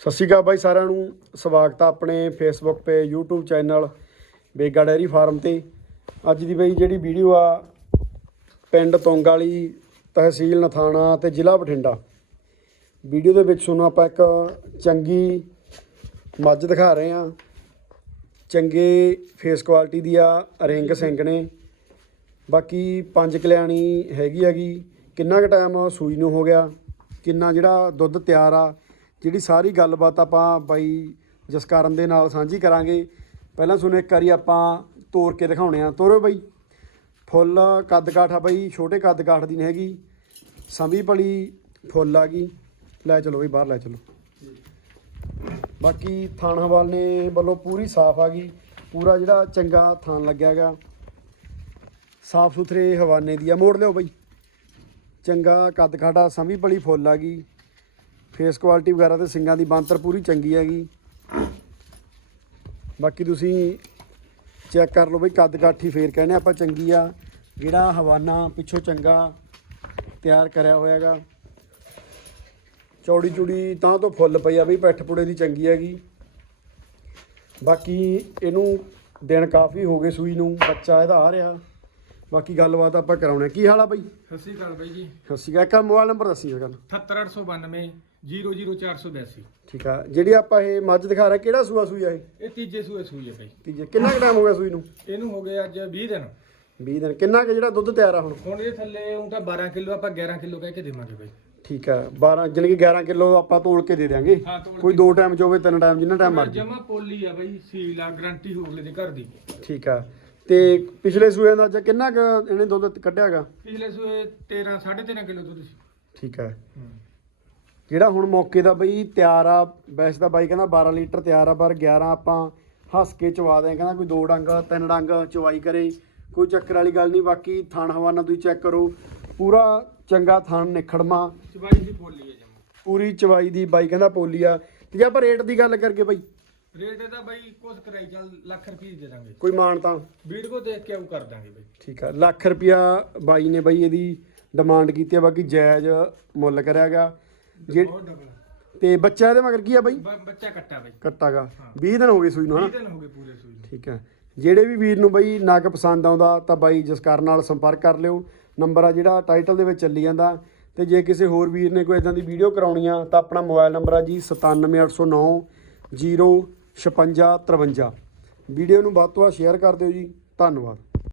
ਸਤਿ ਸ਼੍ਰੀ ਅਕਾਲ ਬਾਈ ਸਾਰਿਆਂ ਨੂੰ। ਸਵਾਗਤ ਆ ਆਪਣੇ ਫੇਸਬੁੱਕ ਤੇ, YouTube channel Bega dairy farm ਤੇ। ਅੱਜ ਦੀ ਬਈ ਜਿਹੜੀ ਵੀਡੀਓ ਆ, ਪਿੰਡ ਤੋਂਗ ਵਾਲੀ ਤਹਿਸੀਲ ਨਥਾਣਾ ਤੇ ਜ਼ਿਲ੍ਹਾ ਬਠਿੰਡਾ। ਵੀਡੀਓ ਦੇ ਵਿੱਚ ਤੁਹਾਨੂੰ ਆਪਾਂ ਇੱਕ ਚੰਗੀ ਮੱਝ ਦਿਖਾ ਰਹੇ ਆ ਚੰਗੇ ਫੇਸ ਕੁਆਲਿਟੀ ਦੀ ਆ, ਰਿੰਗ ਸਿੰਘ ਨੇ। ਬਾਕੀ ਪੰਜ ਕਲਿਆਣੀ ਹੈਗੀ ਹੈਗੀ, ਕਿੰਨਾ ਕੁ ਟਾਈਮ ਸੂਈ ਨੂੰ ਹੋ ਗਿਆ, ਕਿੰਨਾ ਜਿਹੜਾ ਦੁੱਧ ਤਿਆਰ ਆ ਜਿਹੜੀ ਸਾਰੀ ਗੱਲਬਾਤ ਆਪਾਂ ਬਾਈ ਜਸਕਰਨ ਦੇ ਨਾਲ ਸਾਂਝੀ ਕਰਾਂਗੇ। ਪਹਿਲਾਂ ਤੁਹਾਨੂੰ ਇੱਕ ਵਾਰੀ ਆਪਾਂ ਤੋੜ ਕੇ ਦਿਖਾਉਣੇ ਆ। ਤੋਰੋ ਬਾਈ। ਫੁੱਲ ਕੱਦ ਕਾਠ ਆ ਬਾਈ, ਛੋਟੇ ਕੱਦ ਕਾਠ ਦੀ ਨਹੀਂ ਹੈਗੀ। ਸੰਭੀ ਭਲੀ ਫੁੱਲ ਆ ਗਈ। ਲੈ ਚਲੋ ਬਈ, ਬਾਹਰ ਲੈ ਚਲੋ। ਬਾਕੀ ਥਾਣ ਹਵਾਲੇ ਵੱਲੋਂ ਪੂਰੀ ਸਾਫ਼ ਆ ਗਈ। ਪੂਰਾ ਜਿਹੜਾ ਚੰਗਾ ਥਾਨ ਲੱਗਿਆ ਹੈਗਾ। ਸਾਫ਼ ਸੁਥਰੇ ਹਵਾਨੇ ਦੀ ਆ। ਮੋੜ ਲਿਓ ਬਈ। ਚੰਗਾ ਕੱਦ ਖਾਟਾ ਸੰਭੀ ਭਲੀ ਫੁੱਲ ਆ ਗਈ। ਫੇਸ ਕੁਆਲਿਟੀ ਵਗੈਰਾ ਤੇ ਸਿੰਗਾਂ ਦੀ ਬਾਂਤਰ ਪੂਰੀ ਚੰਗੀ ਹੈਗੀ। ਬਾਕੀ ਤੁਸੀਂ ਚੈੱਕ ਕਰ ਲਓ ਬਈ ਕੱਦ ਕਾਠੀ ਫੇਰ ਕਹਿੰਦੇ ਆਪਾਂ ਚੰਗੀ ਆ। ਜਿਹੜਾ ਹਵਾਨਾ ਪਿੱਛੋਂ ਚੰਗਾ ਤਿਆਰ ਕਰਿਆ ਹੋਇਆ ਹੈਗਾ। ਚੌੜੀ ਚੂੜੀ ਤਾਂ ਤੋਂ ਫੁੱਲ ਪਈ ਆ ਬਈ ਪੈਠ ਪੁੜੇ ਦੀ ਚੰਗੀ ਹੈਗੀ। ਬਾਕੀ ਇਹਨੂੰ ਦਿਨ ਕਾਫੀ ਹੋ ਗਏ ਸੂਈ ਨੂੰ ਬੱਚਾ ਇਹਦਾ ਆ ਰਿਹਾ। ਬਾਕੀ ਗੱਲਬਾਤ ਆਪਾਂ ਕਰਾਉਣੇ ਕੀ ਹਾਲ ਆ ਬਈ? ਸਤਿ ਸ਼੍ਰੀ ਅਕਾਲ ਬਾਈ ਜੀ। ਸਤਿ ਸ਼੍ਰੀ ਅਕਾਲ। ਕਾ ਮੋਬਾਈਲ ਨੰਬਰ ਦੱਸੀ ਗੱਲ? 78892 00482 ਠੀਕ ਆ। ਜਿਹੜੀ ਆਪਾਂ ਇਹ ਮੱਝ ਦਿਖਾ ਰਹੇ ਕਿਹੜਾ ਸੂਆ ਸੂਈ ਆ ਇਹ? ਇਹ ਤੀਜੇ ਸੂਏ ਸੂਈ ਹੈ ਬਾਈ। ਤੀਜੇ। ਕਿੰਨਾ ਕੁ ਟਾਈਮ ਹੋ ਗਿਆ ਸੂਈ ਨੂੰ? ਇਹਨੂੰ ਹੋ ਗਏ ਅੱਜ 20 ਦਿਨ। 20 ਦਿਨ। ਕਿੰਨਾ ਕੁ ਜਿਹੜਾ ਦੁੱਧ ਤਿਆਰ ਆ ਹੁਣ? ਹੁਣ ਇਹ ਥੱਲੇ ਉਹ ਤਾਂ 12 ਕਿਲੋ ਆਪਾਂ 11 ਕਿਲੋ ਕਹਿ ਕੇ ਦੇਵਾਂਗੇ ਬਾਈ। ਠੀਕ ਆ। 12 ਜਾਣੀ ਕਿ 11 ਕਿਲੋ ਆਪਾਂ ਤੋਲ ਕੇ ਦੇ ਦਿਆਂਗੇ। ਹਾਂ, ਤੋਲ ਕੇ। ਕੋਈ ਦੋ ਟਾਈਮ ਚ ਹੋਵੇ ਤਿੰਨ ਟਾਈਮ ਜਿੰਨਾ ਟਾਈਮ ਮਰਜ਼ੀ। ਜਮਾ ਪੋਲੀ ਆ ਬਾਈ ਸੀਲ ਆ ਗਰੰਟੀ ਹੋ ਅਗਲੇ ਦੇ ਘਰ ਦੀ। ਠੀਕ ਆ। ਤੇ ਪਿਛਲੇ ਸੂਏ ਦਾ ਅੱਜ ਕਿੰਨਾ ਕੁ ਇਹਨੇ ਦੁੱਧ ਕੱਢਿਆਗਾ ਪਿਛਲੇ ਸੂਏ 13 13.5 ਕਿਲੋ ਦੁੱਧ ਸੀ। ਠੀਕ ਆ। ਜਿਹੜਾ ਹੁਣ ਮੌਕੇ ਦਾ ਬਈ ਤਿਆਰ ਆ ਵੈਸੇ ਤਾਂ ਬਾਈ ਕਹਿੰਦਾ 12 ਲੀਟਰ ਤਿਆਰ ਆ ਪਰ 11 ਆਪਾਂ ਹੱਸ ਕੇ ਚਵਾ ਦੇ ਕਹਿੰਦਾ ਕੋਈ ਦੋ ਡੰਗ ਤਿੰਨ ਡੰਗ ਚਵਾਈ ਕਰੇ ਕੋਈ ਚੱਕਰ ਵਾਲੀ ਗੱਲ ਨਹੀਂ ਬਾਕੀ ਥਣ ਹਵਾਨਾ ਤੁਸੀਂ ਚੈੱਕ ਕਰੋ ਪੂਰਾ ਚੰਗਾ ਥਣ ਨਿਖੜਮਾ। ਚਵਾਈ ਦੀ ਪੋਲੀ ਆ ਜਮਾ। ਪੂਰੀ ਚਵਾਈ ਦੀ ਬਾਈ ਕਹਿੰਦਾ ਪੋਲੀ ਆ। ਤੇ ਜੇ ਆਪਾਂ ਰੇਟ ਦੀ ਗੱਲ ਕਰਕੇ ਬਾਈ। ਰੇਟ ਇਹਦਾ ਬਾਈ ਕੁਝ ਕਰਾਈ ਚੱਲ ਲੱਖ ਰੁਪਏ ਦੇ ਦਾਂਗੇ। ਕੋਈ ਮਾਨ ਤਾਂ। ਵੀਡੀਓ ਦੇਖ ਕੇ ਆਉ ਕਰ ਦਾਂਗੇ ਬਾਈ। ਠੀਕ ਆ ਲੱਖ ਰੁਪਿਆ ਬਾਈ ਨੇ ਬਾਈ ਇਹਦੀ ਡਿਮਾਂਡ ਕੀਤੀ ਆ ਬਾਕੀ ਜਾਇਜ਼ ਮੁੱਲ ਕਰਿਆਗਾ ਜੇ ਬਹੁਤ ਡਬਲ ਤੇ ਬੱਚਾ ਇਹਦੇ ਮਗਰ ਕੀ ਆ ਬਾਈ? ਬੱਚਾ ਕੱਟਾ ਬਾਈ। ਕੱਟਾਗਾ। 20 ਦਿਨ ਹੋ ਗਏ ਸੂਈ ਨੂੰ ਹਨਾ? 20 ਦਿਨ ਹੋ ਗਏ ਪੂਰੇ ਸੂਈ ਨੂੰ। ਠੀਕ ਹੈ। ਜਿਹੜੇ ਵੀ ਵੀਰ ਨੂੰ ਬਈ ਨਗ ਪਸੰਦ ਆਉਂਦਾ ਤਾਂ ਬਾਈ ਜਸਕਰ ਨਾਲ ਸੰਪਰਕ ਕਰ ਲਿਓ। ਨੰਬਰ ਆ ਜਿਹੜਾ ਟਾਈਟਲ ਦੇ ਵਿੱਚ ਚੱਲੀ ਜਾਂਦਾ। ਤੇ ਜੇ ਕਿਸੇ ਹੋਰ ਵੀਰ ਨੇ ਕੋਈ ਇਦਾਂ ਦੀ ਵੀਡੀਓ ਕਰਾਉਣੀ ਆ ਤਾਂ ਆਪਣਾ ਮੋਬਾਈਲ ਨੰਬਰ ਆ ਜੀ 97809 05653 ਵੀਡੀਓ ਨੂੰ ਵੱਧ ਤੋਂ ਵੱਧ ਸ਼ੇਅਰ ਕਰ ਦਿਓ ਜੀ। ਧੰਨਵਾਦ।